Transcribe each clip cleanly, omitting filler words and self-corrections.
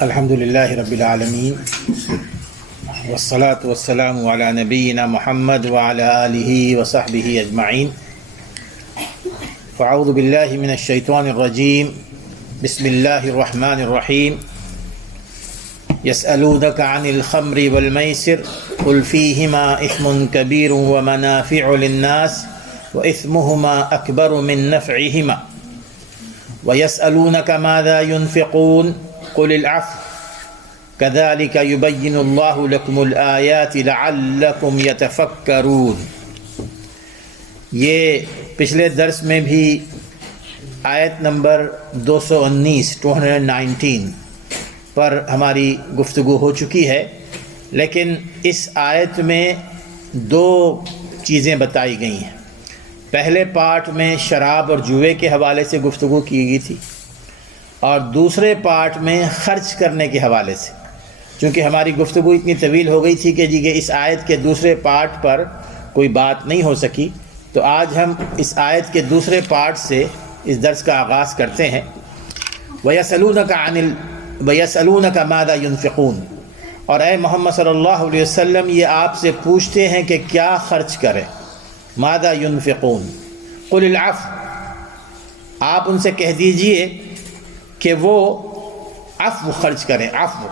الحمد لله رب العالمين والصلاة والسلام على نبينا محمد وعلى آله وصحبه أجمعين. فأعوذ بالله من الشيطان الرجيم. بسم الله الرحمن الرحيم. يسألونك عن الخمر والميسر قل فيهما إثم كبير ومنافع للناس وإثمهما أكبر من نفعهما ويسألونك ماذا ينفقون قل العفو كذلك يبين الله لكم الآيات لعلكم يتفكرون. یہ پچھلے درس میں بھی آیت نمبر 219 پر ہماری گفتگو ہو چکی ہے، لیکن اس آیت میں دو چیزیں بتائی گئی ہیں. پہلے پارٹ میں شراب اور جوئے کے حوالے سے گفتگو کی گئی تھی، اور دوسرے پارٹ میں خرچ کرنے کے حوالے سے. چونکہ ہماری گفتگو اتنی طویل ہو گئی تھی کہ کہ اس آیت کے دوسرے پارٹ پر کوئی بات نہیں ہو سکی، تو آج ہم اس آیت کے دوسرے پارٹ سے اس درس کا آغاز کرتے ہیں. وَيَسْأَلُونَكَ مَاذَا يُنْفِقُونَ، اور اے محمد صلی اللہ علیہ وسلم یہ آپ سے پوچھتے ہیں کہ کیا خرچ کریں. ماذا ينفقون قل العفو، آپ ان سے کہہ دیجئے کہ وہ عفو خرچ کریں. عفو.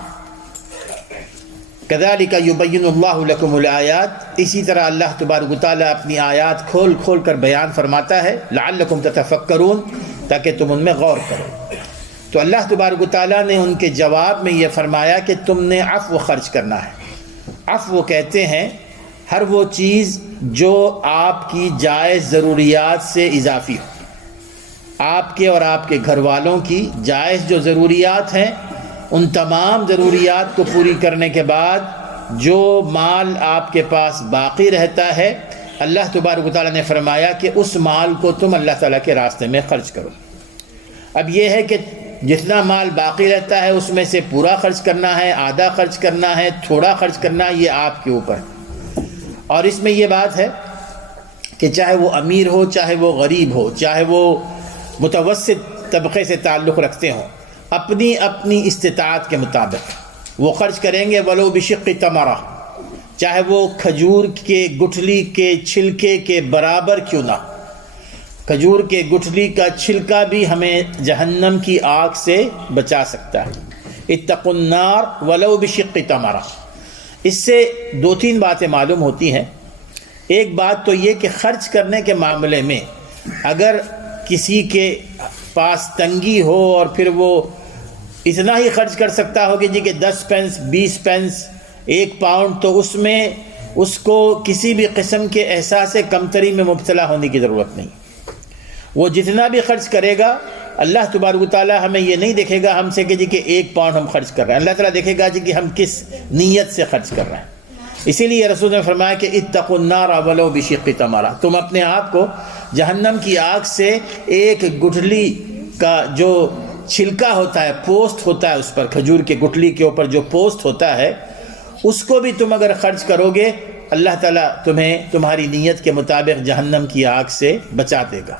كذلك يبين الله لكم الآيات، اسی طرح اللہ تبارک و تعالیٰ اپنی آیات کھول کھول کر بیان فرماتا ہے. لعلکم تتفکرون، تاکہ تم ان میں غور کرو. تو اللہ تبارک و تعالیٰ نے ان کے جواب میں یہ فرمایا کہ تم نے عفو خرچ کرنا ہے. عفو کہتے ہیں ہر وہ چیز جو آپ کی جائز ضروریات سے اضافی ہو. آپ کے اور آپ کے گھر والوں کی جائز جو ضروریات ہیں، ان تمام ضروریات کو پوری کرنے کے بعد جو مال آپ کے پاس باقی رہتا ہے، اللہ تبارک و تعالیٰ نے فرمایا کہ اس مال کو تم اللہ تعالیٰ کے راستے میں خرچ کرو. اب یہ ہے کہ جتنا مال باقی رہتا ہے اس میں سے پورا خرچ کرنا ہے، آدھا خرچ کرنا ہے، تھوڑا خرچ کرنا ہے، یہ آپ کے اوپر. اور اس میں یہ بات ہے کہ چاہے وہ امیر ہو، چاہے وہ غریب ہو، چاہے وہ متوسط طبقے سے تعلق رکھتے ہوں، اپنی اپنی استطاعت کے مطابق وہ خرچ کریں گے. ولو بشق تمرہ، چاہے وہ کھجور کے گٹھلی کے چھلکے کے برابر کیوں نہ. کھجور کے گٹھلی کا چھلکا بھی ہمیں جہنم کی آگ سے بچا سکتا ہے. اتقوا النار ولو بشق تمرہ. اس سے دو تین باتیں معلوم ہوتی ہیں. ایک بات تو یہ کہ خرچ کرنے کے معاملے میں اگر کسی کے پاس تنگی ہو اور پھر وہ اتنا ہی خرچ کر سکتا ہو کہ 10 پینس 20 پینس 1 پاؤنڈ، تو اس میں اس کو کسی بھی قسم کے احساس کمتری میں مبتلا ہونے کی ضرورت نہیں. وہ جتنا بھی خرچ کرے گا، اللہ تبارک و تعالیٰ ہمیں یہ نہیں دیکھے گا ہم سے کہ 1 پاؤنڈ ہم خرچ کر رہے ہیں. اللہ تعالیٰ دیکھے گا کہ ہم کس نیت سے خرچ کر رہے ہیں. اسی لیے رسول نے فرمایا کہ اتقوا النار ولو بشق تمرہ، تم اپنے آپ کو جہنم کی آگ سے ایک گٹھلی کا جو چھلکا ہوتا ہے، پوسٹ ہوتا ہے اس پر، کھجور کے گٹھلی کے اوپر جو پوسٹ ہوتا ہے، اس کو بھی تم اگر خرچ کرو گے، اللہ تعالیٰ تمہیں تمہاری نیت کے مطابق جہنم کی آگ سے بچا دے گا.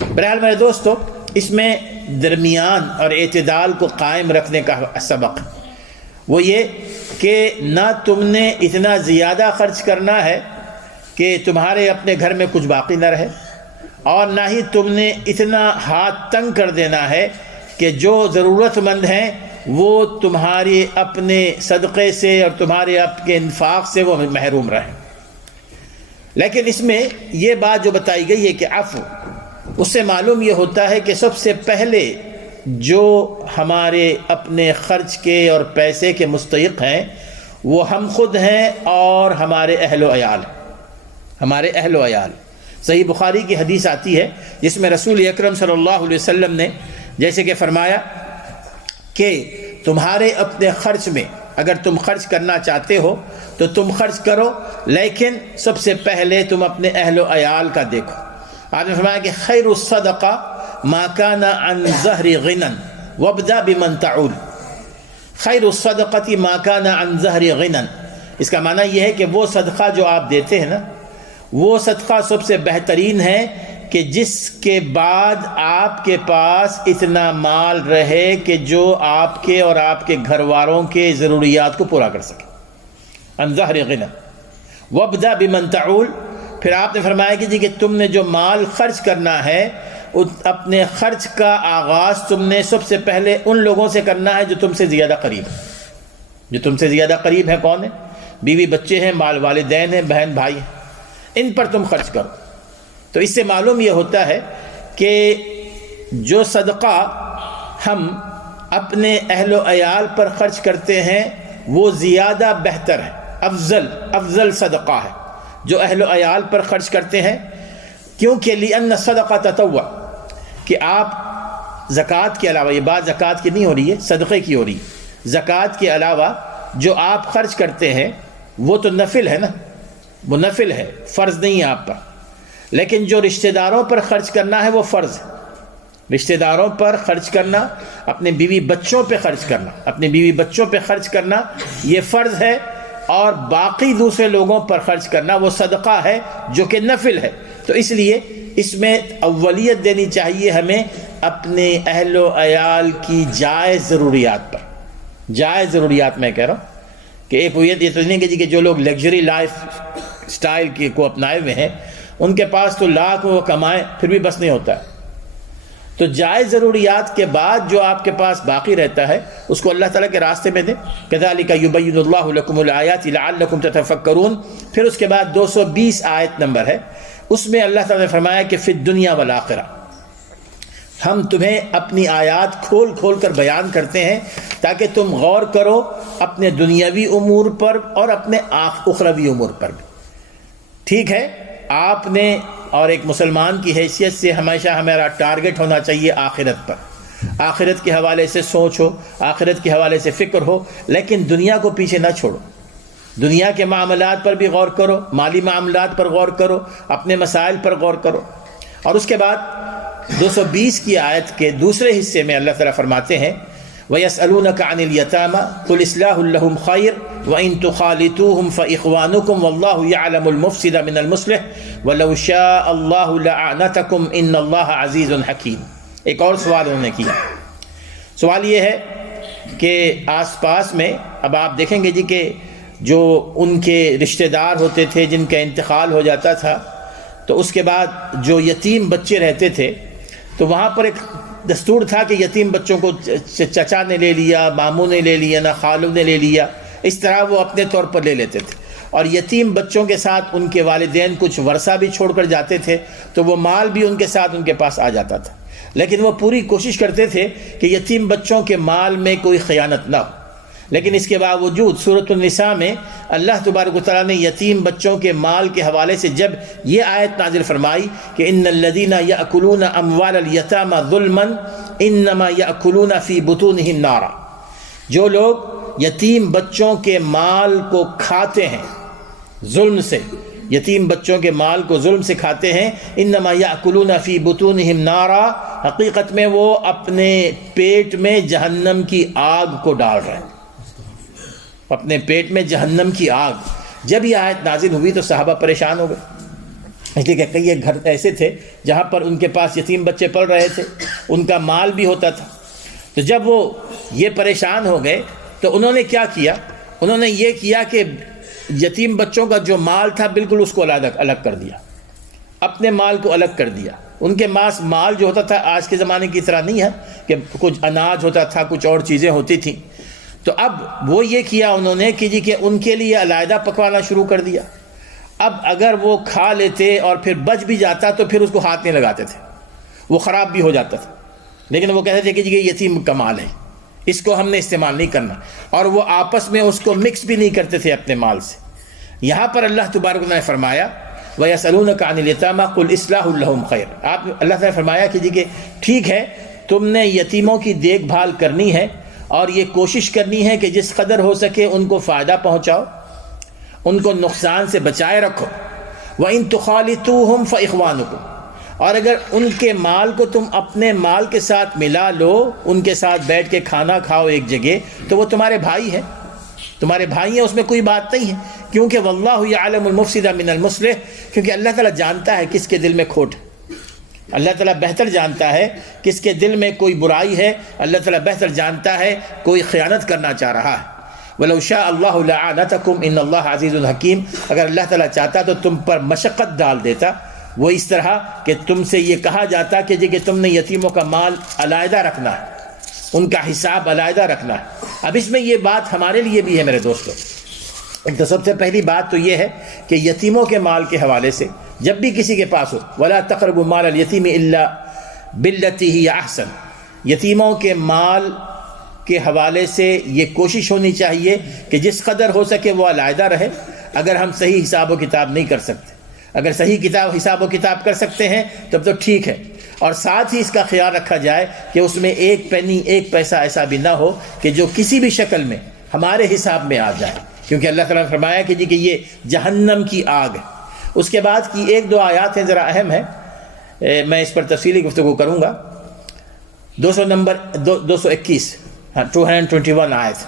بہرحال میرے دوستو، اس میں درمیان اور اعتدال کو قائم رکھنے کا سبق وہ یہ کہ نہ تم نے اتنا زیادہ خرچ کرنا ہے کہ تمہارے اپنے گھر میں کچھ باقی نہ رہے، اور نہ ہی تم نے اتنا ہاتھ تنگ کر دینا ہے کہ جو ضرورت مند ہیں وہ تمہارے اپنے صدقے سے اور تمہارے اپنے انفاق سے وہ محروم رہیں. لیکن اس میں یہ بات جو بتائی گئی ہے کہ عفو، اس سے معلوم یہ ہوتا ہے کہ سب سے پہلے جو ہمارے اپنے خرچ کے اور پیسے کے مستحق ہیں وہ ہم خود ہیں اور ہمارے اہل و عیال. ہمارے اہل و عیال. صحیح بخاری کی حدیث آتی ہے جس میں رسول اکرم صلی اللہ علیہ وسلم نے جیسے کہ فرمایا کہ تمہارے اپنے خرچ میں اگر تم خرچ کرنا چاہتے ہو تو تم خرچ کرو، لیکن سب سے پہلے تم اپنے اہل و عیال کا دیکھو. آپ نے فرمایا کہ خیر الصدقہ ما کان عن ظہر غنى وابدأ بمن تعول. خیر الصدقہ ما کان عن ظہر غنى، اس کا معنی یہ ہے کہ وہ صدقہ جو آپ دیتے ہیں نا، وہ صدقہ سب سے بہترین ہے کہ جس کے بعد آپ کے پاس اتنا مال رہے کہ جو آپ کے اور آپ کے گھر والوں کے ضروریات کو پورا کر سکے. عن ظہر غنی وابدأ بمن تعول. پھر آپ نے فرمایا کہ تم نے جو مال خرچ کرنا ہے اپنے خرچ کا آغاز تم نے سب سے پہلے ان لوگوں سے کرنا ہے جو تم سے زیادہ قریب ہیں. جو تم سے زیادہ قریب ہیں کون ہیں؟ بیوی بچے ہیں، مال والدین ہیں، بہن بھائی ہیں، ان پر تم خرچ کرو. تو اس سے معلوم یہ ہوتا ہے کہ جو صدقہ ہم اپنے اہل و عیال پر خرچ کرتے ہیں وہ زیادہ بہتر ہے، افضل صدقہ ہے جو اہل و عیال پر خرچ کرتے ہیں. کیونکہ لأن صدقہ تطوع، کہ آپ زکوٰۃ کے علاوہ، یہ بات زکوٰۃ کی نہیں ہو رہی ہے، صدقے کی ہو رہی ہے، زکوٰۃ کے علاوہ جو آپ خرچ کرتے ہیں وہ تو نفل ہے نا، وہ نفل ہے، فرض نہیں ہے آپ پر. لیکن جو رشتہ داروں پر خرچ کرنا ہے وہ فرض ہے. رشتہ داروں پر خرچ کرنا، اپنے بیوی بچوں پہ خرچ کرنا، اپنے بیوی بچوں پہ خرچ کرنا یہ فرض ہے، اور باقی دوسرے لوگوں پر خرچ کرنا وہ صدقہ ہے جو کہ نفل ہے. تو اس لیے اس میں اولیت دینی چاہیے ہمیں اپنے اہل و عیال کی جائز ضروریات پر. جائز ضروریات میں کہہ رہا ہوں کہ ایک یہ تو نہیں کہ جو لوگ لگژری لائف سٹائل کو اپنائے ہوئے ہیں ان کے پاس تو لاکھ وہ کمائیں پھر بھی بس نہیں ہوتا ہے. تو جائز ضروریات کے بعد جو آپ کے پاس باقی رہتا ہے اس کو اللہ تعالیٰ کے راستے میں دیں. کذالک یبین اللہ لکم الآیات لعلکم تتفکرون. پھر اس کے بعد 220 آیت نمبر ہے، اس میں اللہ تعالیٰ نے فرمایا کہ فی الدنیا والآخرہ ہم تمہیں اپنی آیات کھول کھول کر بیان کرتے ہیں تاکہ تم غور کرو اپنے دنیاوی امور پر اور اپنے اخروی امور پر بھی. ٹھیک ہے، آپ نے اور ایک مسلمان کی حیثیت سے ہمیشہ ہمارا ٹارگٹ ہونا چاہیے آخرت پر. آخرت کے حوالے سے سوچ ہو، آخرت کے حوالے سے فکر ہو، لیکن دنیا کو پیچھے نہ چھوڑو. دنیا کے معاملات پر بھی غور کرو، مالی معاملات پر غور کرو، اپنے مسائل پر غور کرو. اور اس کے بعد 220 کی آیت کے دوسرے حصے میں اللہ تعالیٰ فرماتے ہیں وَيَسْأَلُونَكَ عَنِ الْيَتَامَى قُلْ إِصْلَاحٌ لَهُمْ خَيْرٌ وَإِن تُخَالِطُوهُمْ فَإِخْوَانُكُمْ وَاللَّهُ يَعْلَمُ الْمُفْسِدَ مِنَ الْمُصْلِحِ وَلَوْ شَاءَ اللَّهُ لَأَعْنَتَكُمْ إِنَّ اللَّهَ عَزِيزٌ حَكِيمٌ. ایک اور سوال انہوں نے کیا. سوال یہ ہے کہ آس پاس میں اب آپ دیکھیں گے کہ جو ان کے رشتہ دار ہوتے تھے جن کا انتقال ہو جاتا تھا تو اس کے بعد جو یتیم بچے رہتے تھے تو وہاں پر ایک دستور تھا کہ یتیم بچوں کو چچا نے لے لیا، ماموں نے لے لیا، نہ خالو نے لے لیا، اس طرح وہ اپنے طور پر لے لیتے تھے. اور یتیم بچوں کے ساتھ ان کے والدین کچھ ورثہ بھی چھوڑ کر جاتے تھے تو وہ مال بھی ان کے ساتھ ان کے پاس آ جاتا تھا. لیکن وہ پوری کوشش کرتے تھے کہ یتیم بچوں کے مال میں کوئی خیانت نہ ہو. لیکن اس کے باوجود سورۃ النساء میں اللہ تبارک و تعالیٰ نے یتیم بچوں کے مال کے حوالے سے جب یہ آیت نازل فرمائی کہ ان الذین یأکلون اموال الیتامی ظلما انما یأکلون فی بطونہم نارا، جو لوگ یتیم بچوں کے مال کو کھاتے ہیں ظلم سے، یتیم بچوں کے مال کو ظلم سے کھاتے ہیں، انما یأکلون فی بطونہم نارا، حقیقت میں وہ اپنے پیٹ میں جہنم کی آگ کو ڈال رہے ہیں، اپنے پیٹ میں جہنم کی آگ. جب یہ آیت نازل ہوئی تو صحابہ پریشان ہو گئے، اس لیے کہ کئی گھر ایسے تھے جہاں پر ان کے پاس یتیم بچے پل رہے تھے، ان کا مال بھی ہوتا تھا. تو جب وہ یہ پریشان ہو گئے تو انہوں نے کیا کیا؟ انہوں نے یہ کیا کہ یتیم بچوں کا جو مال تھا بالکل اس کو الگ کر دیا، اپنے مال کو الگ کر دیا. ان کے پاس مال جو ہوتا تھا آج کے زمانے کی طرح نہیں ہے کہ کچھ اناج ہوتا تھا، کچھ اور چیزیں ہوتی تھیں. تو اب وہ یہ کیا انہوں نے کہ ان کے لیے علیحدہ پکوانا شروع کر دیا. اب اگر وہ کھا لیتے اور پھر بچ بھی جاتا تو پھر اس کو ہاتھ نہیں لگاتے تھے، وہ خراب بھی ہو جاتا تھا. لیکن وہ کہتے تھے کہ یہ یتیم کا مال ہے، اس کو ہم نے استعمال نہیں کرنا، اور وہ آپس میں اس کو مکس بھی نہیں کرتے تھے اپنے مال سے. یہاں پر اللہ تبارک و تعالیٰ نے فرمایا وَيَسْأَلُونَكَ عَنِ الْيَتَامَى قُلْ إِصْلَاحٌ لَهُمْ خَيْرٌ. اللہ تعالیٰ نے فرمایا کہ ٹھیک ہے تم نے یتیموں کی دیکھ بھال کرنی ہے اور یہ کوشش کرنی ہے کہ جس قدر ہو سکے ان کو فائدہ پہنچاؤ، ان کو نقصان سے بچائے رکھو. وَإِن تُخَالِطُوهُمْ فَإِخْوَانُكُمْ، اور اگر ان کے مال کو تم اپنے مال کے ساتھ ملا لو، ان کے ساتھ بیٹھ کے کھانا کھاؤ ایک جگہ، تو وہ تمہارے بھائی ہیں، تمہارے بھائی ہیں، اس میں کوئی بات نہیں ہے. کیونکہ واللہ یعلم المفسد من المصلح، کیونکہ اللہ تعالیٰ جانتا ہے کس کے دل میں کھوٹ ہے. اللہ تعالیٰ بہتر جانتا ہے کس کے دل میں کوئی برائی ہے، اللہ تعالیٰ بہتر جانتا ہے کوئی خیانت کرنا چاہ رہا ہے۔ وَلَوْ شَاءَ اللَّهُ لَعَانَتَكُمْ إِنَّ اللَّهَ عَزِيزٌ حَكِيمٌ، اگر اللہ تعالیٰ چاہتا تو تم پر مشقت ڈال دیتا، وہ اس طرح کہ تم سے یہ کہا جاتا کہ تم نے یتیموں کا مال علیحدہ رکھنا ہے، ان کا حساب علیحدہ رکھنا ہے۔ اب اس میں یہ بات ہمارے لیے بھی ہے میرے دوستو۔ ایک تو سب سے پہلی بات تو یہ ہے کہ یتیموں کے مال کے حوالے سے جب بھی کسی کے پاس ہو، وَلَا تَقْرَبُوا مَالَ الْيَتِيمِ إِلَّا بِالَّتِي هِيَ أَحْسَنُ، یتیموں کے مال کے حوالے سے یہ کوشش ہونی چاہیے کہ جس قدر ہو سکے وہ علیحدہ رہے۔ اگر ہم صحیح حساب و کتاب نہیں کر سکتے، اگر صحیح حساب و کتاب کر سکتے ہیں تب تو ٹھیک ہے، اور ساتھ ہی اس کا خیال رکھا جائے کہ اس میں ایک پینی ایک پیسہ ایسا بھی نہ ہو کہ جو کسی بھی شکل میں ہمارے حساب میں آ جائے، کیونکہ اللہ تعالیٰ نے فرمایا کہ کہ یہ جہنم کی آگ ہے۔ اس کے بعد کی ایک دو آیات ہیں ذرا اہم ہے، میں اس پر تفصیلی گفتگو کروں گا۔ 221 221 آیت،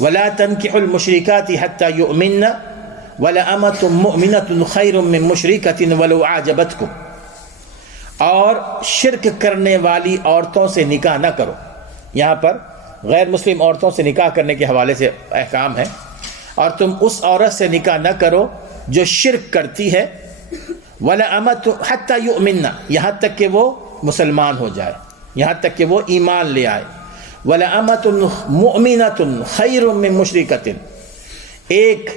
وَلَا تَنْكِحُوا الْمُشْرِكَاتِ حَتَّى يُؤْمِنَّ وَلَأَمَةٌ مُؤْمِنَةٌ خَيْرٌ مِّن مُّشْرِكَةٍ وَلَوْ أَعْجَبَتْكُمْ، اور شرک کرنے والی عورتوں سے نکاح نہ کرو۔ یہاں پر غیر مسلم عورتوں سے نکاح کرنے کے حوالے سے احکام ہے، اور تم اس عورت سے نکاح نہ کرو جو شرک کرتی ہے، وَلَأَمَةٌ حَتَّى يُؤْمِنَّ، یہاں تک کہ وہ مسلمان ہو جائے، یہاں تک کہ وہ ایمان لے آئے۔ وَلَأَمَةٌ مُؤْمِنَةٌ خَيْرٌ مِّن مُّشْرِكَةٍ، ایک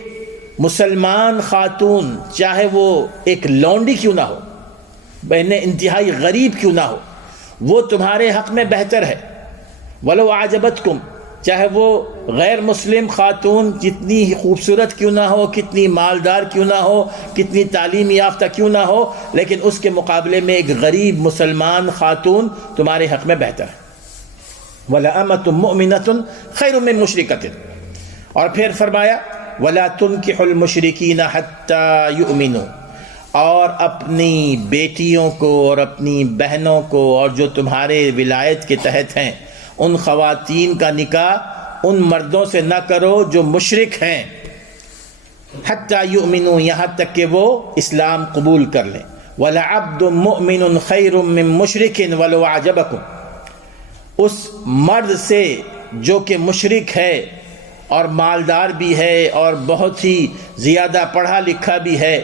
مسلمان خاتون چاہے وہ ایک لونڈی کیوں نہ ہو، بہن انتہائی غریب کیوں نہ ہو، وہ تمہارے حق میں بہتر ہے۔ وَلَوْ أَعْجَبَتْكُمْ، چاہے وہ غیر مسلم خاتون جتنی خوبصورت کیوں نہ ہو، کتنی مالدار کیوں نہ ہو، کتنی تعلیم یافتہ کیوں نہ ہو، لیکن اس کے مقابلے میں ایک غریب مسلمان خاتون تمہارے حق میں بہتر ہے۔ وَلَأَمَةٌ مُؤْمِنَةٌ خَيْرٌ مِّن مُّشْرِكَةٍ، اور پھر فرمایا وَلَا تُنْكِحُوا الْمُشْرِكِينَ حَتَّى يُؤْمِنُوا، اور اپنی بیٹیوں کو اور اپنی بہنوں کو اور جو تمہارے ولایت کے تحت ہیں ان خواتین کا نکاح ان مردوں سے نہ کرو جو مشرک ہیں، حَتَّى يُؤْمِنُوا، یہاں تک کہ وہ اسلام قبول کر لیں۔ وَلَعَبْدٌ مُؤْمِنٌ خَيْرٌ مِّن مُّشْرِكٍ وَلَوْ أَعْجَبَكُمْ، اس مرد سے جو کہ مشرک ہے اور مالدار بھی ہے اور بہت ہی زیادہ پڑھا لکھا بھی ہے،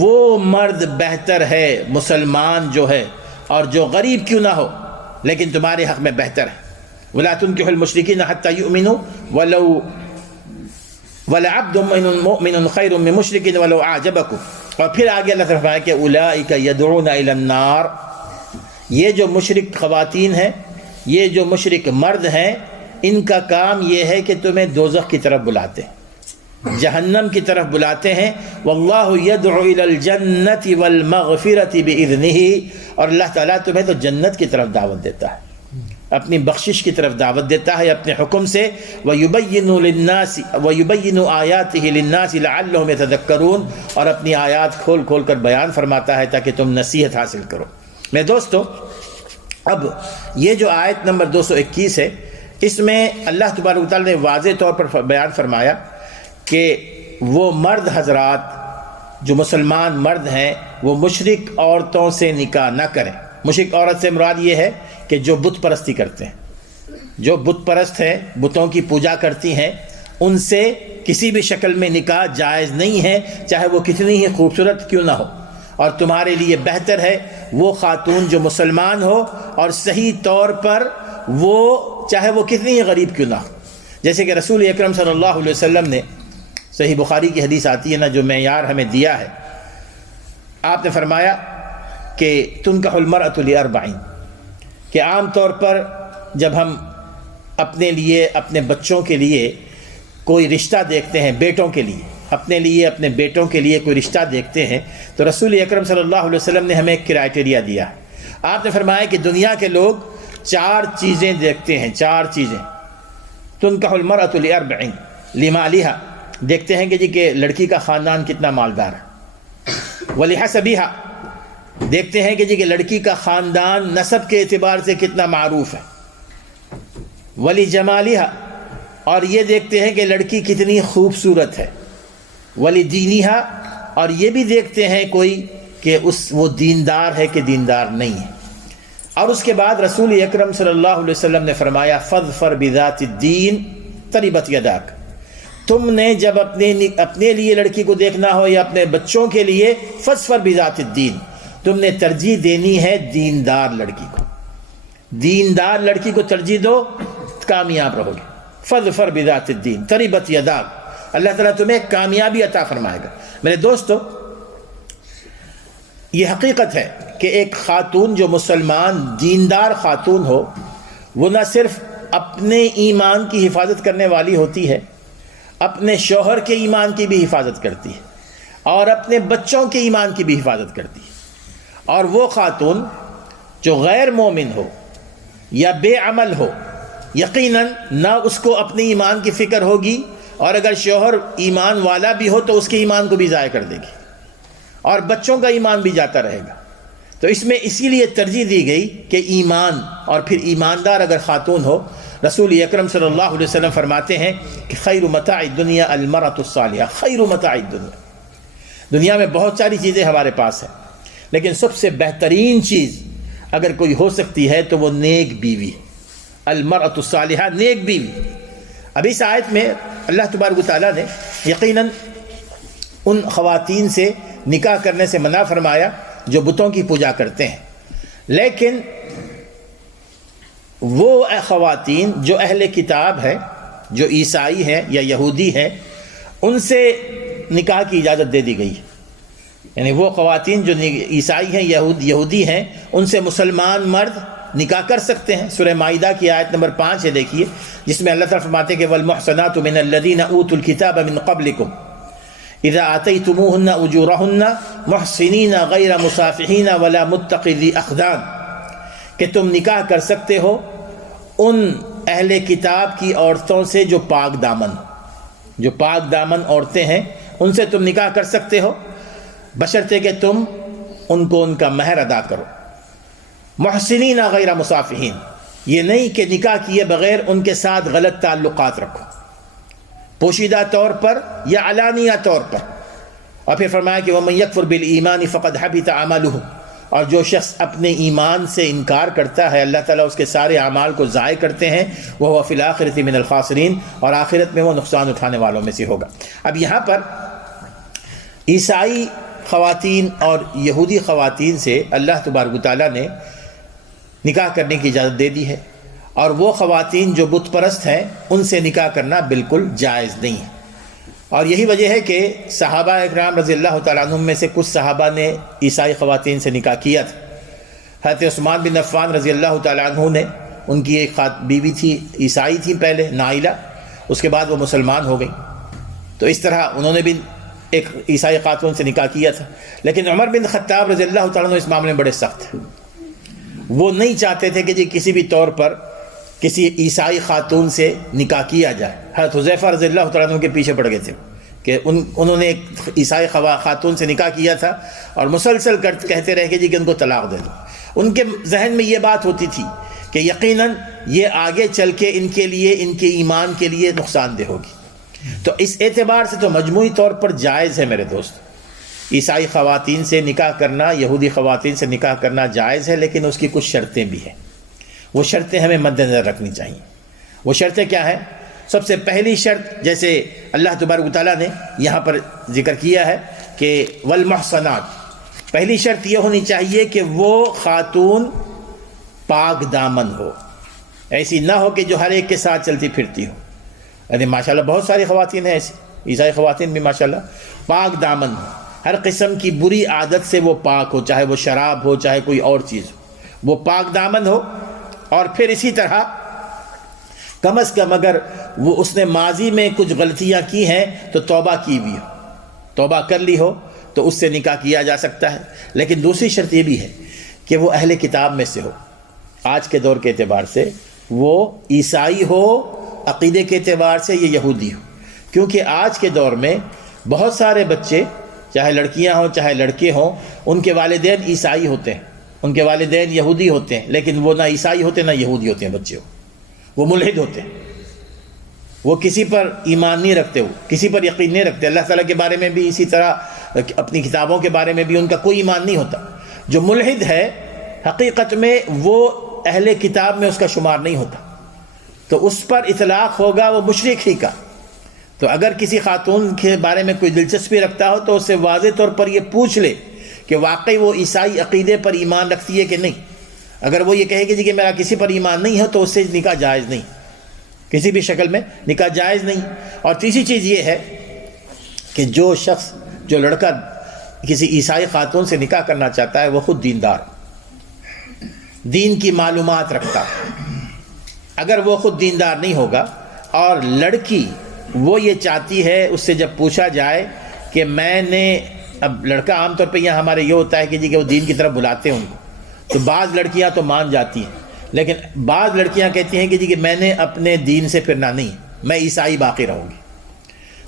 وہ مرد بہتر ہے مسلمان جو ہے، اور جو غریب کیوں نہ ہو لیکن تمہارے حق میں بہتر ہے۔ وَلَا تُنْكِحُوا الْمُشْرِكِينَ حَتَّى يُؤْمِنُوا وَلَعَبْدٌ مُؤْمِنٌ خَيْرٌ مِّن مُّشْرِكٍ وَلَوْ أَعْجَبَكُمْ، اور پھر آگے اللہ تعالیٰ فرمایا کہ أُولَٰئِكَ يَدْعُونَ إِلَى النَّارِ، یہ جو مشرک خواتین ہیں، یہ جو مشرک مرد ہیں، ان کا کام یہ ہے کہ تمہیں دوزخ کی طرف بلاتے ہیں، جہنم کی طرف بلاتے ہیں۔ واللہ یدعو الی الجنۃ والمغفرۃ باذنہ، اور اللہ تعالیٰ تمہیں تو جنت کی طرف دعوت دیتا ہے، اپنی بخشش کی طرف دعوت دیتا ہے اپنے حکم سے۔ وَيُبَيِّنُ آیاتہ للناس لعلہم یتذکرون، اور اپنی آیات کھول کھول کر بیان فرماتا ہے تاکہ تم نصیحت حاصل کرو۔ میرے دوستو، اب یہ جو آیت نمبر 221 ہے، اس میں اللہ تبارک و تعالیٰ نے واضح طور پر بیان فرمایا کہ وہ مرد حضرات جو مسلمان مرد ہیں وہ مشرک عورتوں سے نکاح نہ کریں۔ مشرک عورت سے مراد یہ ہے کہ جو بت پرستی کرتے ہیں، جو بت پرست ہیں، بتوں کی پوجا کرتی ہیں، ان سے کسی بھی شکل میں نکاح جائز نہیں ہے، چاہے وہ کتنی ہی خوبصورت کیوں نہ ہو، اور تمہارے لیے بہتر ہے وہ خاتون جو مسلمان ہو اور صحیح طور پر وہ چاہے وہ کتنی ہی غریب کیوں نہ ہو۔ جیسے کہ رسول اکرم صلی اللہ علیہ وسلم نے، صحیح بخاری کی حدیث آتی ہے نا، جو معیار ہمیں دیا ہے، آپ نے فرمایا کہ تنکح المرأة لأربعین، کہ عام طور پر جب ہم اپنے لیے، اپنے بچوں کے لیے کوئی رشتہ دیکھتے ہیں، بیٹوں کے لیے، اپنے لیے اپنے بیٹوں کے لیے کوئی رشتہ دیکھتے ہیں، تو رسول اکرم صلی اللہ علیہ وسلم نے ہمیں ایک کرائٹیریا دیا۔ آپ نے فرمایا کہ دنیا کے لوگ 4 چیزیں دیکھتے ہیں، 4 چیزیں۔ تنکح المرأة لأربعین، لمالہا، دیکھتے ہیں کہ لڑکی کا خاندان کتنا مالدار ہے، ولحسبہا، دیکھتے ہیں کہ لڑکی کا خاندان نسب کے اعتبار سے کتنا معروف ہے، ولجمالہا، اور یہ دیکھتے ہیں کہ لڑکی کتنی خوبصورت ہے، ولدینہا، اور یہ بھی دیکھتے ہیں کوئی کہ وہ دیندار ہے کہ دیندار نہیں ہے۔ اور اس کے بعد رسول اکرم صلی اللہ علیہ وسلم نے فرمایا فاظفر بذات الدین تربت یداک، تم نے جب اپنے لیے لڑکی کو دیکھنا ہو یا اپنے بچوں کے لیے، فاظفر بذات الدین، تم نے ترجیح دینی ہے دیندار لڑکی کو، دیندار لڑکی کو ترجیح دو، کامیاب رہو گے۔ فاظفر بذات الدین تربت یداک، اللہ تعالیٰ تمہیں کامیابی عطا فرمائے گا۔ میرے دوستو، یہ حقیقت ہے کہ ایک خاتون جو مسلمان دیندار خاتون ہو، وہ نہ صرف اپنے ایمان کی حفاظت کرنے والی ہوتی ہے، اپنے شوہر کے ایمان کی بھی حفاظت کرتی ہے، اور اپنے بچوں کے ایمان کی بھی حفاظت کرتی ہے۔ اور وہ خاتون جو غیر مومن ہو یا بے عمل ہو، یقیناً نہ اس کو اپنے ایمان کی فکر ہوگی، اور اگر شوہر ایمان والا بھی ہو تو اس کے ایمان کو بھی ضائع کر دے گی، اور بچوں کا ایمان بھی جاتا رہے گا۔ تو اس میں اسی لیے ترجیح دی گئی کہ ایمان، اور پھر ایماندار اگر خاتون ہو، رسول اکرم صلی اللہ علیہ وسلم فرماتے ہیں کہ خیر متاع الدنیا المرأة الصالحہ، خیر متاع الدنیا، دنیا میں بہت ساری چیزیں ہمارے پاس ہیں، لیکن سب سے بہترین چیز اگر کوئی ہو سکتی ہے تو وہ نیک بیوی، المرأة الصالحہ، نیک بیوی۔ اب اس آیت میں اللہ تبارک و تعالیٰ نے یقیناً ان خواتین سے نکاح کرنے سے منع فرمایا جو بتوں کی پوجا کرتے ہیں، لیکن وہ خواتین جو اہل کتاب ہے، جو عیسائی ہیں یا یہودی ہیں، ان سے نکاح کی اجازت دے دی گئی ہے۔ یعنی وہ خواتین جو عیسائی ہیں، یہودی ہیں، ان سے مسلمان مرد نکاح کر سکتے ہیں۔ سورہ مائدہ کی آیت نمبر 5 ہے، دیکھیے، جس میں اللہ تعالیٰ فرماتے ہیں کہ والمحصنات من الذین اوتوا الکتاب من قبلکم اذا آتیتموہن اجورہن محصنین غیر مصافحین ولا متخذی اخدان، کہ تم نکاح کر سکتے ہو ان اہل کتاب کی عورتوں سے جو پاک دامن، جو پاک دامن عورتیں ہیں، ان سے تم نکاح کر سکتے ہو، بشرطے کہ تم ان کو ان کا مہر ادا کرو۔ محسنین غیر مصافحین، یہ نہیں کہ نکاح کیے بغیر ان کے ساتھ غلط تعلقات رکھو، پوشیدہ طور پر یا علانیہ طور پر۔ اور پھر فرمایا کہ وَمَن يَكْفُرْ بِالْإِيمَانِ فَقَدْ حَبِطَ عَمَلُهُ، اور جو شخص اپنے ایمان سے انکار کرتا ہے، اللہ تعالیٰ اس کے سارے اعمال کو ضائع کرتے ہیں، وَهُوَ فِي الْآخِرَةِ مِنَ الْخَاسِرِينَ، اور آخرت میں وہ نقصان اٹھانے والوں میں سے ہوگا۔ اب یہاں پر عیسائی خواتین اور یہودی خواتین سے اللہ تبارک و تعالیٰ نے نکاح کرنے کی اجازت دے دی ہے، اور وہ خواتین جو بت پرست ہیں ان سے نکاح کرنا بالکل جائز نہیں ہے۔ اور یہی وجہ ہے کہ صحابہ اکرام رضی اللہ تعالیٰ عنہم میں سے کچھ صحابہ نے عیسائی خواتین سے نکاح کیا تھا۔ حضرت عثمان بن عفان رضی اللہ تعالیٰ عنہ نے، ان کی ایک بیوی تھی، عیسائی تھی پہلے، نائلہ، اس کے بعد وہ مسلمان ہو گئی، تو اس طرح انہوں نے بھی ایک عیسائی خاتون سے نکاح کیا تھا۔ لیکن عمر بن خطاب رضی اللہ تعالیٰ عنہ اس معاملے میں بڑے سخت ہیں، وہ نہیں چاہتے تھے کہ جی کسی بھی طور پر کسی عیسائی خاتون سے نکاح کیا جائے۔ حضرت حذیفہ رضی اللہ تعالیٰ عنہ کے پیچھے پڑ گئے تھے کہ انہوں نے ایک عیسائی خاتون سے نکاح کیا تھا، اور مسلسل کہتے رہے کہ جی کہ ان کو طلاق دے دو۔ ان کے ذہن میں یہ بات ہوتی تھی کہ یقیناً یہ آگے چل کے ان کے لیے، ان کے ایمان کے لیے نقصان دہ ہوگی۔ تو اس اعتبار سے تو مجموعی طور پر جائز ہے میرے دوست، عیسائی خواتین سے نکاح کرنا، یہودی خواتین سے نکاح کرنا جائز ہے، لیکن اس کی کچھ شرطیں بھی ہیں۔ وہ شرطیں ہمیں مد نظر رکھنی چاہیے۔ وہ شرطیں کیا ہیں؟ سب سے پہلی شرط، جیسے اللہ تبارک و تعالیٰ نے یہاں پر ذکر کیا ہے کہ والمحصنات، پہلی شرط یہ ہونی چاہیے کہ وہ خاتون پاک دامن ہو، ایسی نہ ہو کہ جو ہر ایک کے ساتھ چلتی پھرتی ہو۔ یعنی ماشاءاللہ بہت ساری خواتین ہیں ایسی، عیسائی خواتین بھی ماشاءاللہ پاک دامن ہو، ہر قسم کی بری عادت سے وہ پاک ہو، چاہے وہ شراب ہو، چاہے کوئی اور چیز ہو، وہ پاک دامن ہو۔ اور پھر اسی طرح کم از کم اگر وہ اس نے ماضی میں کچھ غلطیاں کی ہیں تو توبہ کی بھی ہو، توبہ کر لی ہو تو اس سے نکاح کیا جا سکتا ہے۔ لیکن دوسری شرط یہ بھی ہے کہ وہ اہل کتاب میں سے ہو، آج کے دور کے اعتبار سے وہ عیسائی ہو، عقیدے کے اعتبار سے یہ یہودی ہو، کیونکہ آج کے دور میں بہت سارے بچے، چاہے لڑکیاں ہوں چاہے لڑکے ہوں، ان کے والدین عیسائی ہوتے ہیں، ان کے والدین یہودی ہوتے ہیں، لیکن وہ نہ عیسائی ہوتے نہ یہودی ہوتے ہیں، بچے وہ ملحد ہوتے ہیں، وہ کسی پر ایمان نہیں رکھتے، وہ کسی پر یقین نہیں رکھتے۔ اللہ تعالیٰ کے بارے میں بھی اسی طرح اپنی کتابوں کے بارے میں بھی ان کا کوئی ایمان نہیں ہوتا. جو ملحد ہے حقیقت میں وہ اہل کتاب میں اس کا شمار نہیں ہوتا، تو اس پر اطلاق ہوگا وہ مشرک ہی کا. تو اگر کسی خاتون کے بارے میں کوئی دلچسپی رکھتا ہو تو اس سے واضح طور پر یہ پوچھ لے کہ واقعی وہ عیسائی عقیدے پر ایمان رکھتی ہے کہ نہیں. اگر وہ یہ کہے گی کہ میرا کسی پر ایمان نہیں ہے تو اس سے نکاح جائز نہیں، کسی بھی شکل میں نکاح جائز نہیں. اور تیسری چیز یہ ہے کہ جو لڑکا کسی عیسائی خاتون سے نکاح کرنا چاہتا ہے وہ خود دیندار، دین کی معلومات رکھتا. اگر وہ خود دیندار نہیں ہوگا اور لڑکی وہ یہ چاہتی ہے، اس سے جب پوچھا جائے کہ میں نے، اب لڑکا عام طور پہ یہاں ہمارے یہ ہوتا ہے کہ وہ دین کی طرف بلاتے ہیں ان کو، تو بعض لڑکیاں تو مان جاتی ہیں، لیکن بعض لڑکیاں کہتی ہیں کہ میں نے اپنے دین سے پھرنا نہیں، میں عیسائی باقی رہوں گی.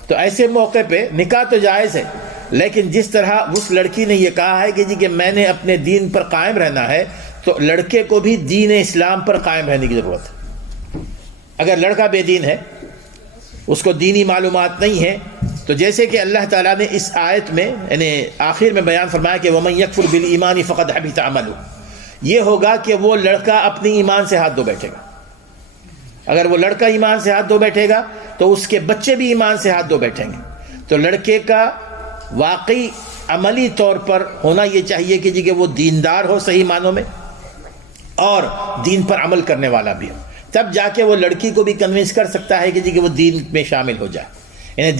تو ایسے موقع پہ نکاح تو جائز ہے، لیکن جس طرح اس لڑکی نے یہ کہا ہے کہ میں نے اپنے دین پر قائم رہنا ہے، تو لڑکے کو بھی دین اسلام پر قائم رہنے کی ضرورت ہے. اگر لڑکا بے دین ہے، اس کو دینی معلومات نہیں ہے، تو جیسے کہ اللہ تعالیٰ نے اس آیت میں یعنی آخر میں بیان فرمایا کہ وَمَن يَكْفُرْ بِالْإِيمَانِ فَقَدْ حَبِطَ عَمَلُهُ، یہ ہوگا کہ وہ لڑکا اپنی ایمان سے ہاتھ دھو بیٹھے گا. اگر وہ لڑکا ایمان سے ہاتھ دھو بیٹھے گا تو اس کے بچے بھی ایمان سے ہاتھ دھو بیٹھیں گے. تو لڑکے کا واقعی عملی طور پر ہونا یہ چاہیے کہ وہ دیندار ہو صحیح معنوں میں اور دین پر عمل کرنے والا بھی ہو، تب جا کے وہ لڑکی کو بھی کنونس کر سکتا ہے کہ وہ دین میں شامل ہو جائے، یعنی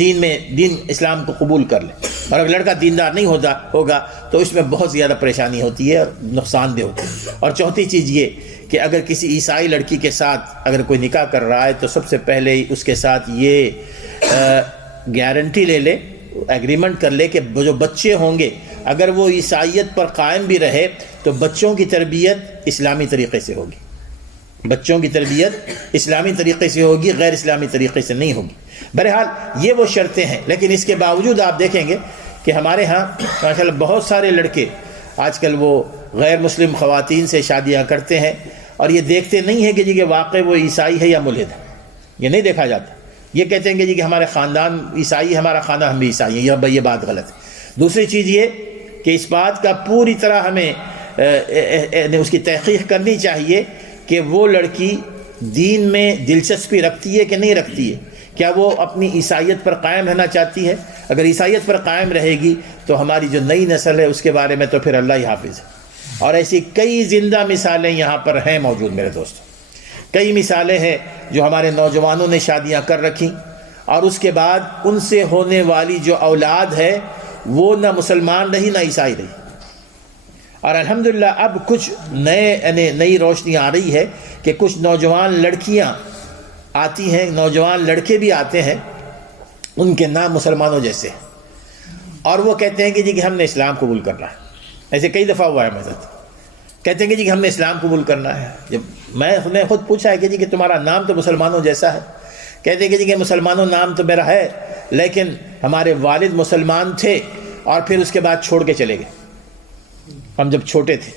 دین اسلام کو قبول کر لے. اور اگر لڑکا دیندار نہیں ہوگا تو اس میں بہت زیادہ پریشانی ہوتی ہے اور نقصان دہ ہوتی ہے. اور چوتھی چیز یہ کہ اگر کسی عیسائی لڑکی کے ساتھ اگر کوئی نکاح کر رہا ہے تو سب سے پہلے اس کے ساتھ یہ گارنٹی لے لے، ایگریمنٹ کر لے کہ جو بچے ہوں گے اگر وہ عیسائیت پر قائم بھی رہے تو بچوں کی تربیت اسلامی طریقے سے ہوگی، بچوں کی تربیت اسلامی طریقے سے ہوگی، غیر اسلامی طریقے سے نہیں ہوگی. بہرحال یہ وہ شرطیں ہیں، لیکن اس کے باوجود آپ دیکھیں گے کہ ہمارے ہاں ماشاءاللہ بہت سارے لڑکے آج کل وہ غیر مسلم خواتین سے شادیاں کرتے ہیں اور یہ دیکھتے نہیں ہیں کہ واقعی وہ عیسائی ہے یا ملحد ہے، یہ نہیں دیکھا جاتا. یہ کہتے ہیں کہ ہمارے خاندان عیسائی ہے، ہمارا خاندان ہم بھی عیسائی ہیں، یہ بات غلط ہے. دوسری چیز یہ کہ اس بات کا پوری طرح ہمیں اس کی تحقیق کرنی چاہیے کہ وہ لڑکی دین میں دلچسپی رکھتی ہے کہ نہیں رکھتی ہے، کیا وہ اپنی عیسائیت پر قائم رہنا چاہتی ہے. اگر عیسائیت پر قائم رہے گی تو ہماری جو نئی نسل ہے اس کے بارے میں تو پھر اللہ ہی حافظ ہے. اور ایسی کئی زندہ مثالیں یہاں پر ہیں موجود میرے دوستوں، کئی مثالیں ہیں جو ہمارے نوجوانوں نے شادیاں کر رکھی اور اس کے بعد ان سے ہونے والی جو اولاد ہے وہ نہ مسلمان رہی نہ عیسائی رہی. اور الحمدللہ اب کچھ نئی روشنی آ رہی ہے کہ کچھ نوجوان لڑکیاں آتی ہیں، نوجوان لڑکے بھی آتے ہیں، ان کے نام مسلمانوں جیسے ہیں اور وہ کہتے ہیں کہ ہم نے اسلام قبول کرنا ہے. ایسے کئی دفعہ ہوا ہے میرے ساتھ، کہتے ہیں کہ ہم نے اسلام قبول کرنا ہے. جب میں نے خود پوچھا ہے کہ تمہارا نام تو مسلمانوں جیسا ہے، کہتے ہیں کہ مسلمانوں نام تو میرا ہے لیکن ہمارے والد مسلمان تھے اور پھر اس کے بعد چھوڑ کے چلے گئے. ہم جب چھوٹے تھے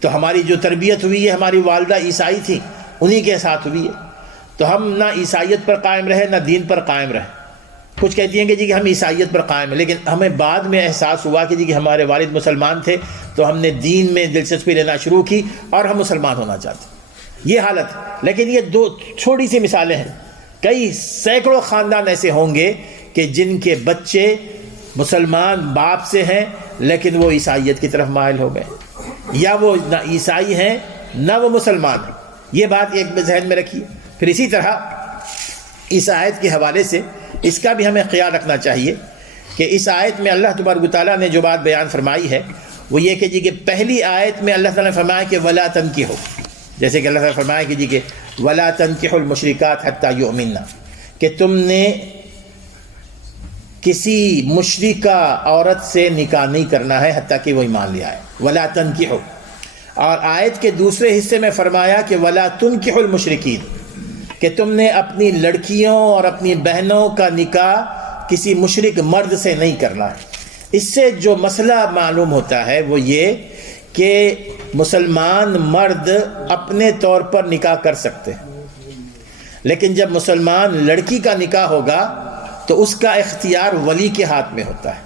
تو ہماری جو تربیت ہوئی ہے، ہماری والدہ عیسائی تھی، انہی کے ساتھ ہوئی ہے، تو ہم نہ عیسائیت پر قائم رہے نہ دین پر قائم رہے. کچھ کہتی ہیں کہ ہم عیسائیت پر قائم ہیں، لیکن ہمیں بعد میں احساس ہوا کہ ہمارے والد مسلمان تھے تو ہم نے دین میں دلچسپی لینا شروع کی اور ہم مسلمان ہونا چاہتے ہیں. یہ حالت ہے. لیکن یہ دو چھوٹی سی مثالیں ہیں، کئی سینکڑوں خاندان ایسے ہوں گے کہ جن کے بچے مسلمان باپ سے ہیں لیکن وہ عیسائیت کی طرف مائل ہو گئے، یا وہ نہ عیسائی ہیں نہ وہ مسلمان ہیں. یہ بات ایک ذہن میں رکھیے. پھر اسی طرح اس آیت کے حوالے سے اس کا بھی ہمیں خیال رکھنا چاہیے کہ اس آیت میں اللہ تبارک و تعالیٰ نے جو بات بیان فرمائی ہے وہ یہ کہ پہلی آیت میں اللہ تعالیٰ نے فرمایا کہ ولا تنکحوا، جیسے کہ اللہ تعالیٰ نے فرمایا کہ ولا تنکحوا المشرکات حتی یؤمنن، کہ تم نے کسی مشرکہ عورت سے نکاح نہیں کرنا ہے حتیٰ کہ وہ ایمان لے آئے. ولا تنکحوا. اور آیت کے دوسرے حصے میں فرمایا کہ ولا تنکحوا المشرکین، کہ تم نے اپنی لڑکیوں اور اپنی بہنوں کا نکاح کسی مشرک مرد سے نہیں کرنا ہے. اس سے جو مسئلہ معلوم ہوتا ہے وہ یہ کہ مسلمان مرد اپنے طور پر نکاح کر سکتے ہیں، لیکن جب مسلمان لڑکی کا نکاح ہوگا تو اس کا اختیار ولی کے ہاتھ میں ہوتا ہے.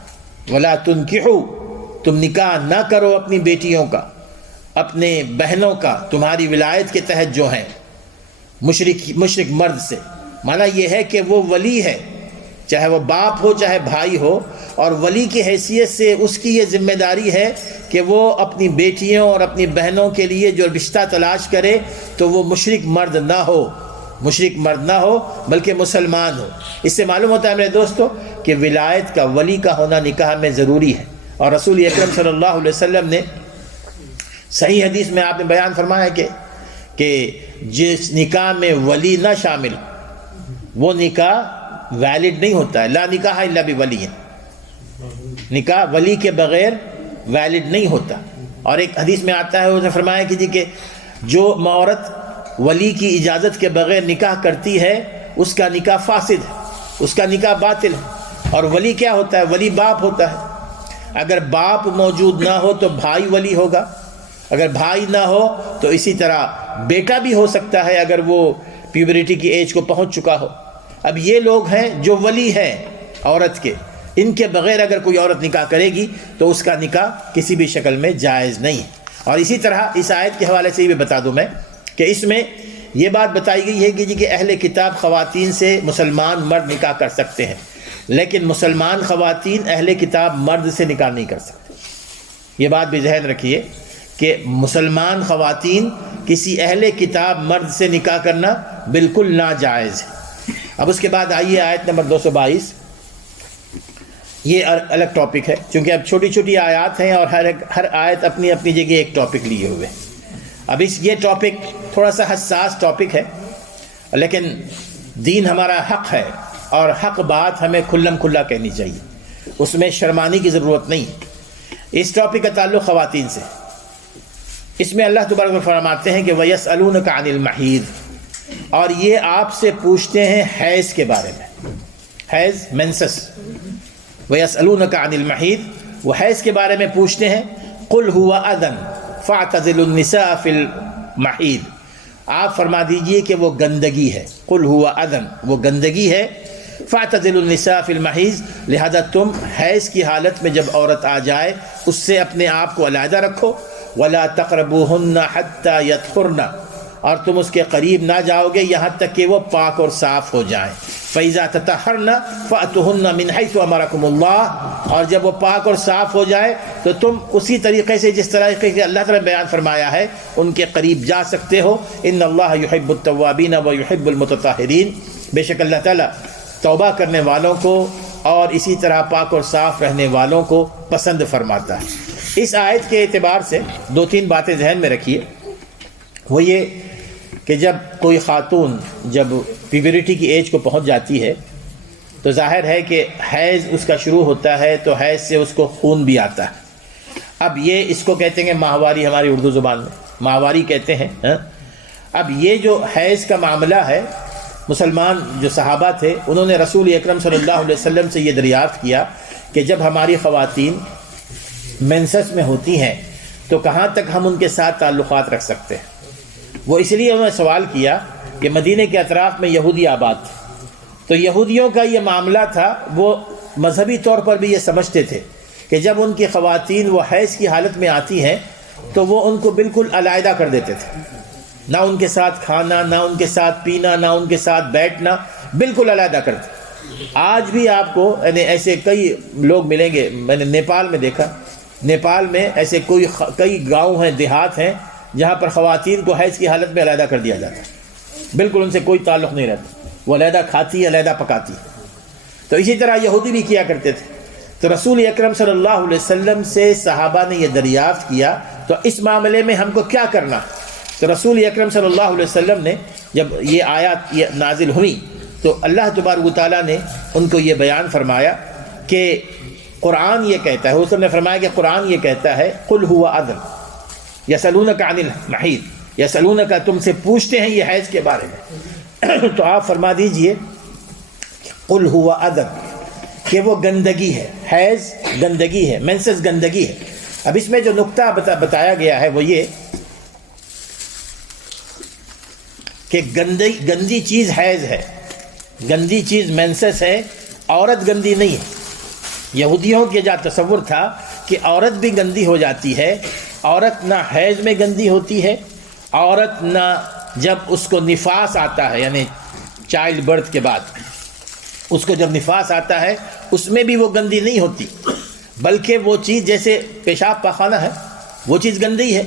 ولا تنکحوا، تم نکاح نہ کرو اپنی بیٹیوں کا، اپنے بہنوں کا، تمہاری ولایت کے تحت جو ہیں، مشرک مرد سے۔ معنی یہ ہے کہ وہ ولی ہے، چاہے وہ باپ ہو چاہے بھائی ہو، اور ولی کی حیثیت سے اس کی یہ ذمہ داری ہے کہ وہ اپنی بیٹیوں اور اپنی بہنوں کے لیے جو رشتہ تلاش کرے تو وہ مشرک مرد نہ ہو بلکہ مسلمان ہو۔ اس سے معلوم ہوتا ہے میرے دوستو کہ ولایت کا، ولی کا ہونا نکاح میں ضروری ہے۔ اور رسول اکرم صلی اللہ علیہ وسلم نے صحیح حدیث میں آپ نے بیان فرمایا کہ جس نکاح میں ولی نہ شامل وہ نکاح ویلڈ نہیں ہوتا ہے۔ لا نکاح الا بولی، نکاح ولی کے بغیر ویلڈ نہیں ہوتا۔ اور ایک حدیث میں آتا ہے، اس نے فرمایا کہ جو عورت ولی کی اجازت کے بغیر نکاح کرتی ہے اس کا نکاح فاسد ہے، اس کا نکاح باطل ہے۔ اور ولی کیا ہوتا ہے؟ ولی باپ ہوتا ہے۔ اگر باپ موجود نہ ہو تو بھائی ولی ہوگا، اگر بھائی نہ ہو تو اسی طرح بیٹا بھی ہو سکتا ہے اگر وہ پیوبرٹی کی ایج کو پہنچ چکا ہو۔ اب یہ لوگ ہیں جو ولی ہیں عورت کے، ان کے بغیر اگر کوئی عورت نکاح کرے گی تو اس کا نکاح کسی بھی شکل میں جائز نہیں ہے۔ اور اسی طرح اس آیت کے حوالے سے یہ بھی بتا دوں میں کہ اس میں یہ بات بتائی گئی ہے کہ اہل کتاب خواتین سے مسلمان مرد نکاح کر سکتے ہیں، لیکن مسلمان خواتین اہل کتاب مرد سے نکاح نہیں کر سکتے۔ یہ بات بھی ذہن رکھیے کہ مسلمان خواتین کسی اہل کتاب مرد سے نکاح کرنا بالکل ناجائز ہے۔ اب اس کے بعد آئیے آیت نمبر 222۔ یہ الگ ٹاپک ہے، چونکہ اب چھوٹی چھوٹی آیات ہیں اور ہر آیت اپنی اپنی جگہ ایک ٹاپک لیے ہوئے ہیں۔ اب یہ ٹاپک تھوڑا سا حساس ٹاپک ہے، لیکن دین ہمارا حق ہے اور حق بات ہمیں کھلم کھلا کہنی چاہیے، اس میں شرمانے کی ضرورت نہیں ہے۔ اس ٹاپک کا تعلق خواتین سے۔ اس میں اللہ تبارک و فرماتے ہیں کہ وَيَسْأَلُونَكَ عَنِ الْمَحِيضِ، اور یہ آپ سے پوچھتے ہیں حیض کے بارے میں، حیض مینسس۔ وَيَسْأَلُونَكَ عَنِ الْمَحِيضِ، وہ حیض کے بارے میں پوچھتے ہیں۔ قُلْ هُوَ أَذًى فَاعْتَزِلُوا النِّسَاءَ فِي الْمَحِيضِ، آپ فرما دیجئے کہ وہ گندگی ہے۔ قُلْ هُوَ أَذًى، وہ گندگی ہے۔ فَاعْتَزِلُوا النِّسَاءَ فِي الْمَحِيضِ، لہذا تم حیض کی حالت میں جب عورت آ جائے اس سے اپنے آپ کو علیحدہ رکھو۔ وَلَا تَقْرَبُوهُنَّ حَتَّى يَطْهُرْنَ، اور تم اس کے قریب نہ جاؤ گے یہاں تک کہ وہ پاک اور صاف ہو جائیں۔ فَإِذَا تَطَهَّرْنَ فَأْتُوهُنَّ مِنْ حَيْثُ أَمَرَكُمُ اللَّهُ، اور جب وہ پاک اور صاف ہو جائے تو تم اسی طریقے سے جس طریقے سے اللہ تعالیٰ نے بیان فرمایا ہے ان کے قریب جا سکتے ہو۔ إِنَّ اللَّهَ يُحِبُّ التَّوَّابِينَ وَيُحِبُّ الْمُتَطَهِّرِينَ، بے شک اللہ تعالیٰ توبہ کرنے والوں کو اور اسی طرح پاک اور صاف رہنے والوں کو پسند فرماتا ہے۔ اس آیت کے اعتبار سے دو تین باتیں ذہن میں رکھیے۔ وہ یہ کہ جب کوئی خاتون جب پیوبرٹی کی ایج کو پہنچ جاتی ہے تو ظاہر ہے کہ حیض اس کا شروع ہوتا ہے، تو حیض سے اس کو خون بھی آتا ہے۔ اب یہ اس کو کہتے ہیں ماہواری، ہماری اردو زبان میں ماہواری کہتے ہیں۔ اب یہ جو حیض کا معاملہ ہے، مسلمان جو صحابہ تھے انہوں نے رسول اکرم صلی اللہ علیہ وسلم سے یہ دریافت کیا کہ جب ہماری خواتین مینسس میں ہوتی ہیں تو کہاں تک ہم ان کے ساتھ تعلقات رکھ سکتے ہیں؟ وہ اس لیے انہوں نے سوال کیا کہ مدینہ کے اطراف میں یہودی آباد تھے، تو یہودیوں کا یہ معاملہ تھا، وہ مذہبی طور پر بھی یہ سمجھتے تھے کہ جب ان کی خواتین وہ حیض کی حالت میں آتی ہیں تو وہ ان کو بالکل علیحدہ کر دیتے تھے، نہ ان کے ساتھ کھانا، نہ ان کے ساتھ پینا، نہ ان کے ساتھ بیٹھنا، بالکل علیحدہ کرتے۔ آج بھی آپ کو یعنی ایسے کئی لوگ ملیں گے، میں نے نیپال میں دیکھا، نیپال میں ایسے کئی گاؤں ہیں، دیہات ہیں جہاں پر خواتین کو حیض کی حالت میں علیحدہ کر دیا جاتا ہے، بالکل ان سے کوئی تعلق نہیں رہتا، وہ علیحدہ کھاتی، علیحدہ پکاتی۔ تو اسی طرح یہودی بھی کیا کرتے تھے۔ تو رسول اکرم صلی اللہ علیہ وسلم سے صحابہ نے یہ دریافت کیا تو اس معاملے میں ہم کو کیا کرنا؟ تو رسول اکرم صلی اللہ علیہ وسلم نے جب یہ آیات نازل ہوئی تو اللہ تبارک و تعالیٰ نے ان کو یہ بیان فرمایا کہ قرآن یہ کہتا ہے، حضور نے فرمایا کہ قرآن یہ کہتا ہے قُلْ هُوَ أَذًى یسألونک عن المحیض، یسألونک تم سے پوچھتے ہیں یہ حیض کے بارے میں، تو آپ فرما دیجئے قُلْ هُوَ أَذًى کہ وہ گندگی ہے، حیض گندگی ہے، مینسس گندگی ہے۔ اب اس میں جو نقطہ بتایا گیا ہے وہ یہ کہ گندی چیز حیض ہے، گندی چیز مینسس ہے، عورت گندی نہیں ہے۔ یہودیوں کے جہاں تصور تھا کہ عورت بھی گندی ہو جاتی ہے، عورت نہ حیض میں گندی ہوتی ہے، عورت نہ جب اس کو نفاس آتا ہے یعنی چائلڈ برتھ کے بعد اس کو جب نفاس آتا ہے اس میں بھی وہ گندی نہیں ہوتی، بلکہ وہ چیز جیسے پیشاب پاخانہ ہے وہ چیز گندی ہے،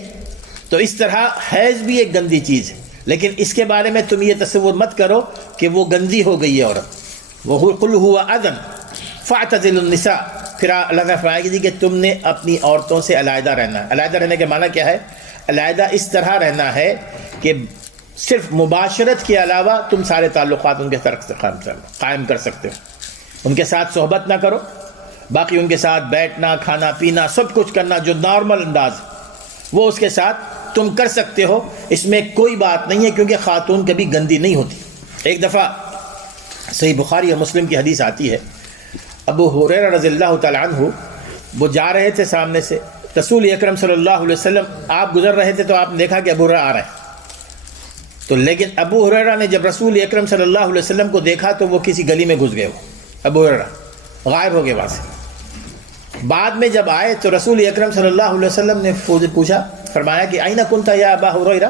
تو اس طرح حیض بھی ایک گندی چیز ہے، لیکن اس کے بارے میں تم یہ تصور مت کرو کہ وہ گندی ہو گئی ہے عورت۔ وہ قل ہوا اذن فاعتزلوا النساء، پھر اللہ نے فرمایا کہ تم نے اپنی عورتوں سے علیحدہ رہنا ہے۔ علیحدہ رہنے کے معنی کیا ہے؟ علیحدہ اس طرح رہنا ہے کہ صرف مباشرت کے علاوہ تم سارے تعلقات ان کے ساتھ قائم کر سکتے ہو، ان کے ساتھ صحبت نہ کرو، باقی ان کے ساتھ بیٹھنا، کھانا پینا، سب کچھ کرنا جو نارمل انداز وہ اس کے ساتھ تم کر سکتے ہو، اس میں کوئی بات نہیں ہے، کیونکہ خاتون کبھی گندی نہیں ہوتی۔ ایک دفعہ صحیح بخاری اور مسلم کی حدیث آتی ہے، ابو ہریرہ رضی اللہ تعالیٰ عنہ وہ جا رہے تھے سامنے سے، رسول اکرم صلی اللہ علیہ وسلم آپ گزر رہے تھے تو آپ نے دیکھا کہ ابو ہریرہ آ رہے ہیں، تو لیکن ابو ہریرہ نے جب رسول اکرم صلی اللہ علیہ وسلم کو دیکھا تو وہ کسی گلی میں گھس گئے، ابو ہریرہ غائب ہو گئے وہاں سے۔ بعد میں جب آئے تو رسول اکرم صلی اللہ علیہ وسلم نے پوچھا، فرمایا کہ اینہ کنت یا ابا ہریرہ،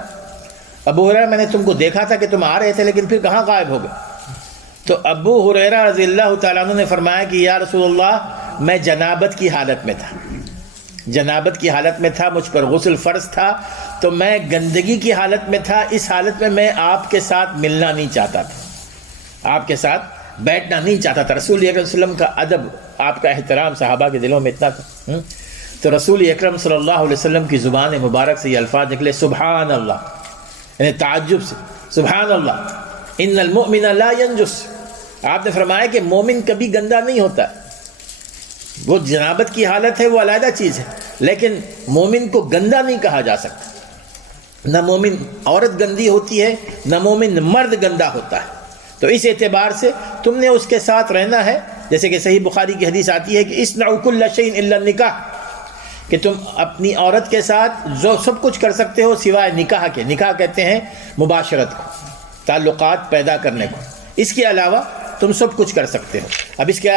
ابو ہریرہ میں نے تم کو دیکھا تھا کہ تم آ رہے تھے لیکن پھر کہاں غائب ہو گئے؟ تو ابو ہریرہ رضی اللہ تعالیٰ عنہ نے فرمایا کہ یا رسول اللہ میں جنابت کی حالت میں تھا، جنابت کی حالت میں تھا، مجھ پر غسل فرض تھا، تو میں گندگی کی حالت میں تھا، اس حالت میں میں آپ کے ساتھ ملنا نہیں چاہتا تھا، آپ کے ساتھ بیٹھنا نہیں چاہتا تھا۔ رسول اکرم صلی اللہ علیہ وسلم کا ادب، آپ کا احترام صحابہ کے دلوں میں اتنا تھا، تو رسول اکرم صلی اللہ علیہ وسلم کی زبان مبارک سے یہ الفاظ نکلے، سبحان اللہ، یعنی تعجب سے، سبحان اللہ، ان المؤمن لا ینجس، آپ نے فرمایا کہ مومن کبھی گندا نہیں ہوتا، وہ جنابت کی حالت ہے وہ علیحدہ چیز ہے، لیکن مومن کو گندا نہیں کہا جا سکتا، نہ مومن عورت گندی ہوتی ہے نہ مومن مرد گندا ہوتا ہے، تو اس اعتبار سے تم نے اس کے ساتھ رہنا ہے، جیسے کہ صحیح بخاری کی حدیث آتی ہے کہ اصنعوا کل شیء الا النکاح، کہ تم اپنی عورت کے ساتھ جو سب کچھ کر سکتے ہو سوائے نکاح کے، نکاح کہتے ہیں مباشرت کو، تعلقات پیدا کرنے کو، اس کے علاوہ تم سب کچھ کر سکتے ہو۔ اب اس کے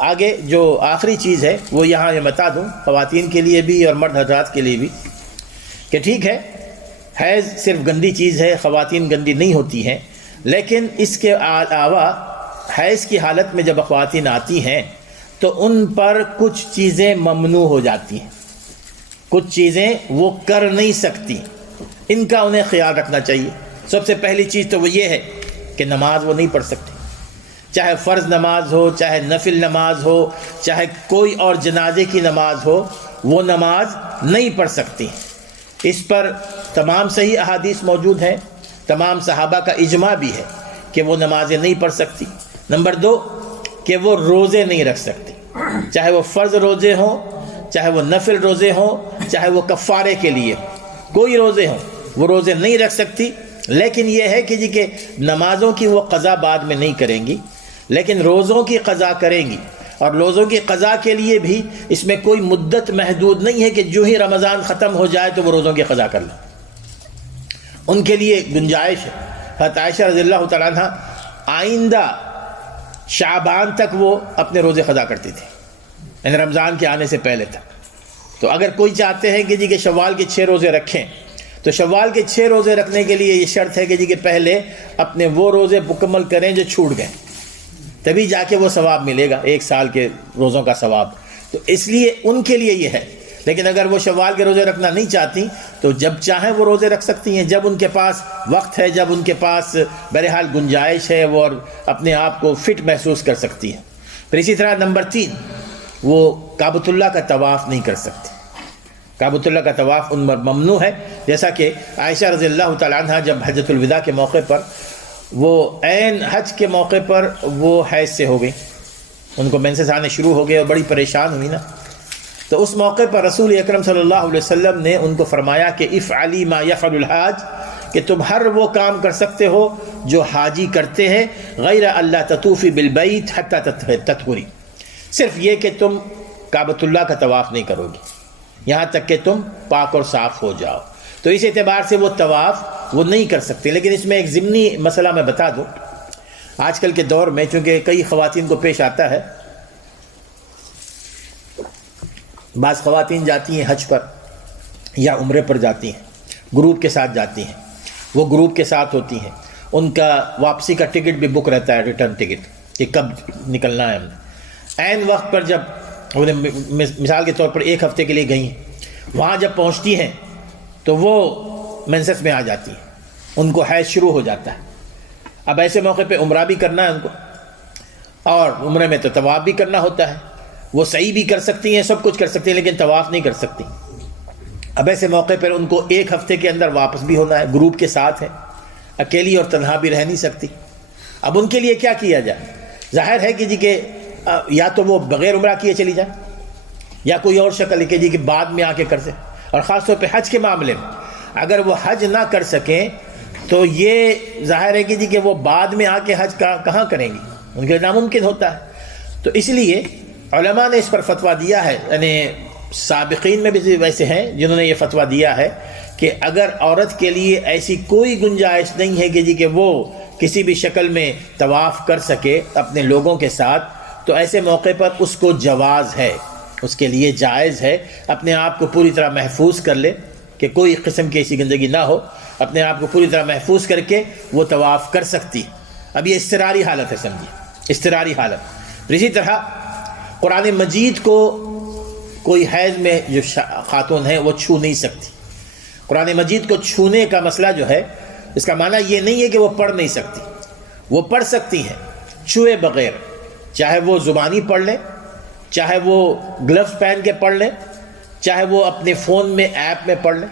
آگے جو آخری چیز ہے وہ یہاں بتا دوں خواتین کے لیے بھی اور مرد حضرات کے لیے بھی، کہ ٹھیک ہے حیض صرف گندی چیز ہے، خواتین گندی نہیں ہوتی ہیں، لیکن اس کے علاوہ حیض کی حالت میں جب خواتین آتی ہیں تو ان پر کچھ چیزیں ممنوع ہو جاتی ہیں، کچھ چیزیں وہ کر نہیں سکتی، ان کا انہیں خیال رکھنا چاہیے۔ سب سے پہلی چیز تو وہ یہ ہے کہ نماز وہ نہیں پڑھ سکتی، چاہے فرض نماز ہو، چاہے نفل نماز ہو، چاہے کوئی اور جنازے کی نماز ہو، وہ نماز نہیں پڑھ سکتی۔ اس پر تمام صحیح احادیث موجود ہیں، تمام صحابہ کا اجماع بھی ہے کہ وہ نمازیں نہیں پڑھ سکتی۔ نمبر 2 کہ وہ روزے نہیں رکھ سکتی، چاہے وہ فرض روزے ہوں، چاہے وہ نفل روزے ہوں، چاہے وہ کفارے کے لیے کوئی روزے ہوں، وہ روزے نہیں رکھ سکتی۔ لیکن یہ ہے کہ کہ نمازوں کی وہ قضا بعد میں نہیں کریں گی، لیکن روزوں کی قضا کریں گی، اور روزوں کی قضا کے لیے بھی اس میں کوئی مدت محدود نہیں ہے کہ جو ہی رمضان ختم ہو جائے تو وہ روزوں کی قضا کر لیں، ان کے لیے گنجائش ہے۔ حضرت عائشہ رضی اللہ تعالیٰ عنہ آئندہ شعبان تک وہ اپنے روزے قضا کرتی تھی، یعنی رمضان کے آنے سے پہلے تک۔ تو اگر کوئی چاہتے ہیں کہ شوال کے 6 روزے رکھیں تو شوال کے 6 روزے رکھنے کے لیے یہ شرط ہے کہ پہلے اپنے وہ روزے مکمل کریں جو چھوٹ گئے، تبھی جا کے وہ ثواب ملے گا، 1 سال کے روزوں کا ثواب۔ تو اس لیے ان کے لیے یہ ہے، لیکن اگر وہ شوال کے روزے رکھنا نہیں چاہتی تو جب چاہیں وہ روزے رکھ سکتی ہیں، جب ان کے پاس وقت ہے، جب ان کے پاس بہرحال گنجائش ہے، وہ اپنے آپ کو فٹ محسوس کر سکتی ہے۔ پھر اسی طرح نمبر 3 وہ کعبۃ اللہ کا طواف نہیں کر سکتی، کعبۃ اللہ کا طواف ان پر ممنوع ہے، جیسا کہ عائشہ رضی اللہ تعالیٰ عنہ جب حجۃ الوداع کے موقع پر وہ عین حج کے موقع پر وہ حیض سے ہو گئی، ان کو مینسز آنے شروع ہو گئے اور بڑی پریشان ہوئی نا، تو اس موقع پر رسول اکرم صلی اللہ علیہ وسلم نے ان کو فرمایا کہ افعلی ما یفعل الحاج، کہ تم ہر وہ کام کر سکتے ہو جو حاجی کرتے ہیں، غیر اللہ تطوفی بالبیت حتی تطہری، صرف یہ کہ تم کعبۃ اللہ کا طواف نہیں کرو گی یہاں تک کہ تم پاک اور صاف ہو جاؤ۔ تو اس اعتبار سے وہ طواف وہ نہیں کر سکتے۔ لیکن اس میں ایک ضمنی مسئلہ میں بتا دوں، آج کل کے دور میں چونکہ کئی خواتین کو پیش آتا ہے بعض خواتین جاتی ہیں حج پر یا عمرے پر جاتی ہیں، گروپ کے ساتھ جاتی ہیں، وہ گروپ کے ساتھ ہوتی ہیں، ان کا واپسی کا ٹکٹ بھی بک رہتا ہے، ریٹرن ٹکٹ کہ کب نکلنا ہے ہم نے۔ عین وقت پر جب مثال کے طور پر 1 ہفتے کے لیے گئی ہیں، وہاں جب پہنچتی ہیں تو وہ منسس میں آ جاتی ہیں، ان کو حیض شروع ہو جاتا ہے۔ اب ایسے موقع پہ عمرہ بھی کرنا ہے ان کو، اور عمرے میں تو طواف بھی کرنا ہوتا ہے، وہ سعی بھی کر سکتی ہیں، سب کچھ کر سکتی ہیں، لیکن طواف نہیں کر سکتی۔ اب ایسے موقع پر ان کو 1 ہفتے کے اندر واپس بھی ہونا ہے، گروپ کے ساتھ ہے، اکیلی اور تنہا بھی رہ نہیں سکتی۔ اب ان کے لیے کیا کیا جائے؟ ظاہر ہے کہ کہ یا تو وہ بغیر عمرہ کیے چلی جائیں، یا کوئی اور شکل ہے کہ بعد میں آ کے کر سکیں۔ اور خاص طور پہ حج کے معاملے میں اگر وہ حج نہ کر سکیں تو یہ ظاہر ہے کہ وہ بعد میں آ کے حج کہاں کریں گی، ان کے لیے ناممکن ہوتا ہے۔ تو اس لیے علماء نے اس پر فتویٰ دیا ہے، یعنی سابقین میں بھی ویسے ہیں جنہوں نے یہ فتویٰ دیا ہے کہ اگر عورت کے لیے ایسی کوئی گنجائش نہیں ہے کہ وہ کسی بھی شکل میں طواف کر سکے اپنے لوگوں کے ساتھ، تو ایسے موقع پر اس کو جواز ہے، اس کے لیے جائز ہے، اپنے آپ کو پوری طرح محفوظ کر لے کہ کوئی قسم کی ایسی گندگی نہ ہو، اپنے آپ کو پوری طرح محفوظ کر کے وہ طواف کر سکتی۔ اب یہ اضطراری حالت ہے، سمجھیے اضطراری حالت۔ اسی طرح قرآن مجید کو کوئی حیض میں جو خاتون ہیں وہ چھو نہیں سکتی۔ قرآن مجید کو چھونے کا مسئلہ جو ہے، اس کا معنی یہ نہیں ہے کہ وہ پڑھ نہیں سکتی، وہ پڑھ سکتی ہیں چھوئے بغیر، چاہے وہ زبانی پڑھ لیں، چاہے وہ گلوز پہن کے پڑھ لیں، چاہے وہ اپنے فون میں ایپ میں پڑھ لیں،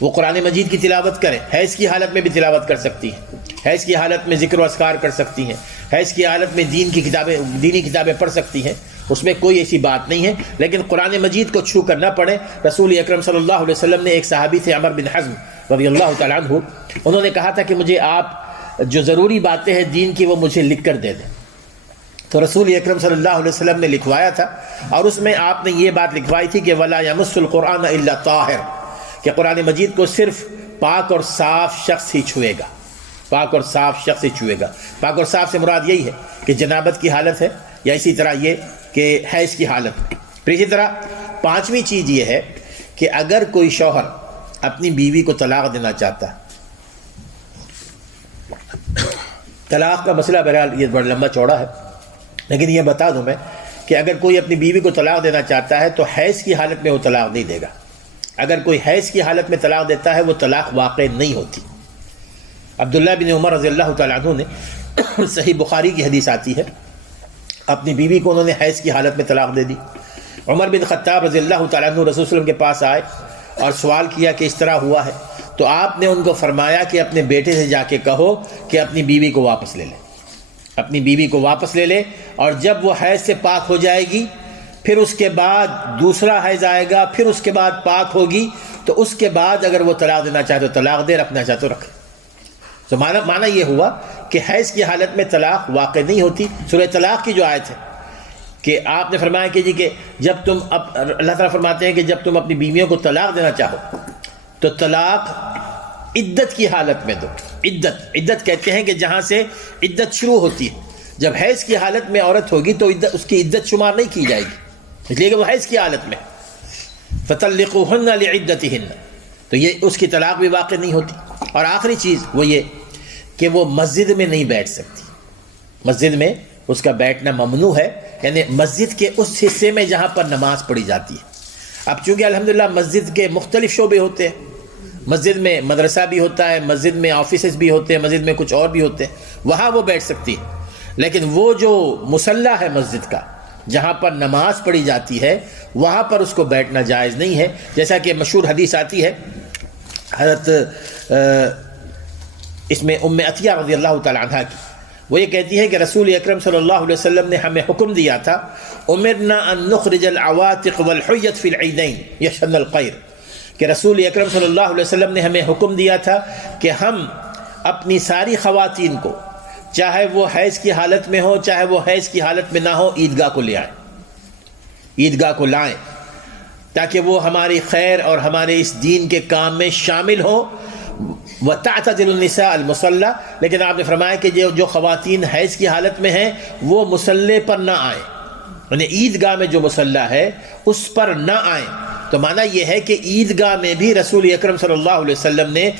وہ قرآن مجید کی تلاوت کریں۔ حیض کی حالت میں بھی تلاوت کر سکتی ہیں، حیض کی حالت میں ذکر و اذکار کر سکتی ہیں، حیض کی حالت میں دینی کتابیں پڑھ سکتی ہیں، اس میں کوئی ایسی بات نہیں ہے۔ لیکن قرآن مجید کو چھو کر نہ پڑھیں۔ رسول اکرم صلی اللہ علیہ وسلم نے، ایک صحابی تھے عمر بن حزم رضی اللہ تعالیٰ عنہ، انہوں نے کہا تھا کہ مجھے آپ جو ضروری باتیں ہیں دین کی وہ مجھے لکھ کر دے دیں۔ تو رسول اکرم صلی اللہ علیہ وسلم نے لکھوایا تھا، اور اس میں آپ نے یہ بات لکھوائی تھی کہ وَلَا يَمُسُّ الْقُرْآنَ إِلَّا طَاهِرٌ، کہ قرآن مجید کو صرف پاک اور صاف شخص ہی چھوئے گا، پاک اور صاف شخص ہی چھوئے گا۔ پاک اور صاف سے مراد یہی ہے کہ جنابت کی حالت ہے، یا اسی طرح یہ کہ حیض کی حالت۔ پھر اسی طرح 5ویں چیز یہ ہے کہ اگر کوئی شوہر اپنی بیوی کو طلاق دینا چاہتا ہے، طلاق کا مسئلہ بہرحال یہ بڑا لمبا چوڑا ہے، لیکن یہ بتا دوں میں کہ اگر کوئی اپنی بیوی کو طلاق دینا چاہتا ہے تو حیض کی حالت میں وہ طلاق نہیں دے گا۔ اگر کوئی حیض کی حالت میں طلاق دیتا ہے وہ طلاق واقع نہیں ہوتی۔ عبداللہ بن عمر رضی اللہ تعالیٰ عنہ نے، صحیح بخاری کی حدیث آتی ہے، اپنی بیوی کو انہوں نے حیض کی حالت میں طلاق دے دی۔ عمر بن خطاب رضی اللہ تعالیٰ عنہ رسول اللہ علیہ وسلم کے پاس آئے اور سوال کیا کہ اس طرح ہوا ہے، تو آپ نے ان کو فرمایا کہ اپنے بیٹے سے جا کے کہو کہ اپنی بیوی کو واپس لے لے، اپنی بیوی کو واپس لے لے، اور جب وہ حیض سے پاک ہو جائے گی پھر اس کے بعد دوسرا حیض آئے گا، پھر اس کے بعد پاک ہوگی، تو اس کے بعد اگر وہ طلاق دینا چاہے تو طلاق دے، رکھنا چاہے تو رکھے۔ تو معنی یہ ہوا کہ حیض کی حالت میں طلاق واقع نہیں ہوتی۔ سورہ طلاق کی جو آیت ہے کہ آپ نے فرمایا کہ جب تم اللہ تعالیٰ فرماتے ہیں کہ جب تم اپنی بیویوں کو طلاق دینا چاہو تو طلاق عدت کی حالت میں دو۔ عدت کہتے ہیں کہ جہاں سے عدت شروع ہوتی ہے، جب حیض کی حالت میں عورت ہوگی تو اس کی عدت شمار نہیں کی جائے گی، اس لیے کہ وہ حیض کی حالت میں۔ فَطَلِّقُوهُنَّ لِعِدَّتِهِنَّ، تو یہ اس کی طلاق بھی واقع نہیں ہوتی۔ اور آخری چیز وہ یہ کہ وہ مسجد میں نہیں بیٹھ سکتی، مسجد میں اس کا بیٹھنا ممنوع ہے، یعنی مسجد کے اس حصے میں جہاں پر نماز پڑھی جاتی ہے۔ اب چونکہ الحمدللہ مسجد کے مختلف شعبے ہوتے ہیں، مسجد میں مدرسہ بھی ہوتا ہے، مسجد میں آفیسز بھی ہوتے ہیں، مسجد میں کچھ اور بھی ہوتے ہیں، وہاں وہ بیٹھ سکتی ہے، لیکن وہ جو مصلی ہے مسجد کا جہاں پر نماز پڑھی جاتی ہے وہاں پر اس کو بیٹھنا جائز نہیں ہے۔ جیسا کہ مشہور حدیث آتی ہے حضرت اس میں ام عطیہ رضی اللہ تعالیٰ عنہ کی، وہ یہ کہتی ہے کہ رسول اکرم صلی اللہ علیہ وسلم نے ہمیں حکم دیا تھا، امرنا ان نخرج العواتق والحیۃ فی العیدین یشهدن الخیر، کہ رسول اکرم صلی اللہ علیہ وسلم نے ہمیں حکم دیا تھا کہ ہم اپنی ساری خواتین کو، چاہے وہ حیض کی حالت میں ہو چاہے وہ حیض کی حالت میں نہ ہو، عیدگاہ کو لے آئیں، عیدگاہ کو لائیں، تاکہ وہ ہماری خیر اور ہمارے اس دین کے کام میں شامل ہوں۔ وَتَعْتَزِلُ النِّسَاءَ الْمُصَلَّى، لیکن آپ نے فرمایا کہ جو خواتین حیض کی حالت میں ہیں وہ مصلی پر نہ آئیں، یعنی عیدگاہ میں جو مصلی ہے اس پر نہ آئیں. تو معنی یہ ہے کہ عیدگاہ میں بھی رسول اکرم صلی اللہ علیہ وسلم نے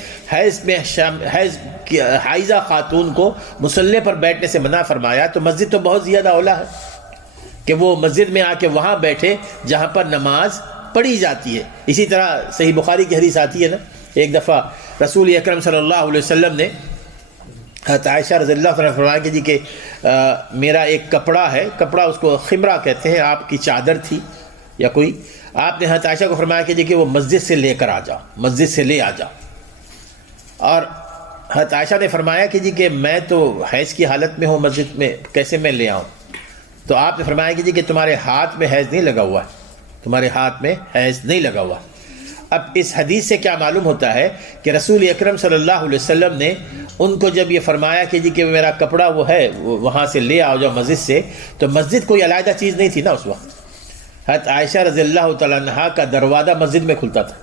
حائضہ خاتون کو مصلی پر بیٹھنے سے منع فرمایا. تو مسجد تو بہت زیادہ اولا ہے کہ وہ مسجد میں آ کے وہاں بیٹھے جہاں پر نماز پڑھی جاتی ہے. اسی طرح صحیح بخاری کی حدیث آتی ہے نا، ایک دفعہ رسول اکرم صلی اللہ علیہ وسلم نے حضرت عائشہ رضی اللہ عنہ فرمایا کہ جی کہ میرا ایک کپڑا ہے، کپڑا اس کو خمرہ کہتے ہیں، آپ کی چادر تھی یا کوئی، آپ نے حضرت عائشہ کو فرمایا کہ جی کہ وہ مسجد سے لے کر آ جاؤ، مسجد سے لے آ جاؤ. اور حضرت عائشہ نے فرمایا کہ جی کہ میں تو حیض کی حالت میں ہوں، مسجد میں کیسے میں لے آؤں؟ تو آپ نے فرمایا کہ جی کہ تمہارے ہاتھ میں حیض نہیں لگا ہوا ہے، تمہارے ہاتھ میں حیض نہیں لگا ہوا. اب اس حدیث سے کیا معلوم ہوتا ہے کہ رسول اکرم صلی اللہ علیہ وسلم نے ان کو جب یہ فرمایا کہ جی کہ میرا کپڑا وہ ہے وہاں سے لے آؤ جاؤ مسجد سے، تو مسجد کوئی علیحدہ چیز نہیں تھی نا اس وقت. حضرت عائشہ رضی اللہ تعالیٰ عنہا کا دروازہ مسجد میں کھلتا تھا،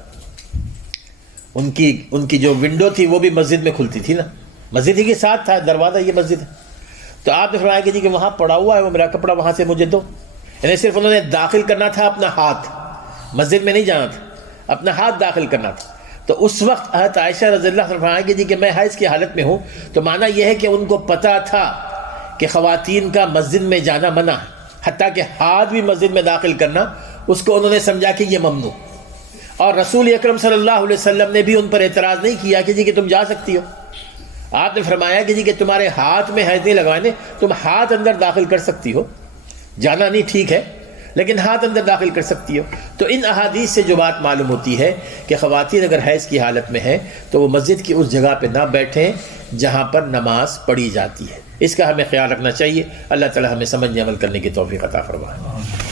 ان کی جو ونڈو تھی وہ بھی مسجد میں کھلتی تھی نا، مسجد ہی کے ساتھ تھا دروازہ، یہ مسجد ہے. تو آپ نے فرمایا کہ جی کہ وہاں پڑا ہوا ہے وہ میرا کپڑا، وہاں سے مجھے دو. یعنی صرف انہوں نے داخل کرنا تھا اپنا ہاتھ، مسجد میں نہیں جانا تھا، اپنا ہاتھ داخل کرنا تھا. تو اس وقت حضرت عائشہ رضی اللہ عنہا فرمایا کہ جی کہ میں حیض کی حالت میں ہوں. تو معنی یہ ہے کہ ان کو پتہ تھا کہ خواتین کا مسجد میں جانا منع ہے، حتیٰ کہ ہاتھ بھی مسجد میں داخل کرنا اس کو انہوں نے سمجھا کہ یہ ممنوع. اور رسول اکرم صلی اللہ علیہ وسلم نے بھی ان پر اعتراض نہیں کیا کہ جی کہ تم جا سکتی ہو. آپ نے فرمایا کہ جی کہ تمہارے ہاتھ میں حیض نہیں لگوانے، تم ہاتھ اندر داخل کر سکتی ہو، جانا نہیں ٹھیک ہے لیکن ہاتھ اندر داخل کر سکتی ہو. تو ان احادیث سے جو بات معلوم ہوتی ہے کہ خواتین اگر حیض کی حالت میں ہیں تو وہ مسجد کی اس جگہ پہ نہ بیٹھیں جہاں پر نماز پڑھی جاتی ہے. اس کا ہمیں خیال رکھنا چاہیے. اللہ تعالی ہمیں سمجھنے عمل کرنے کی توفیق عطا فرمائے.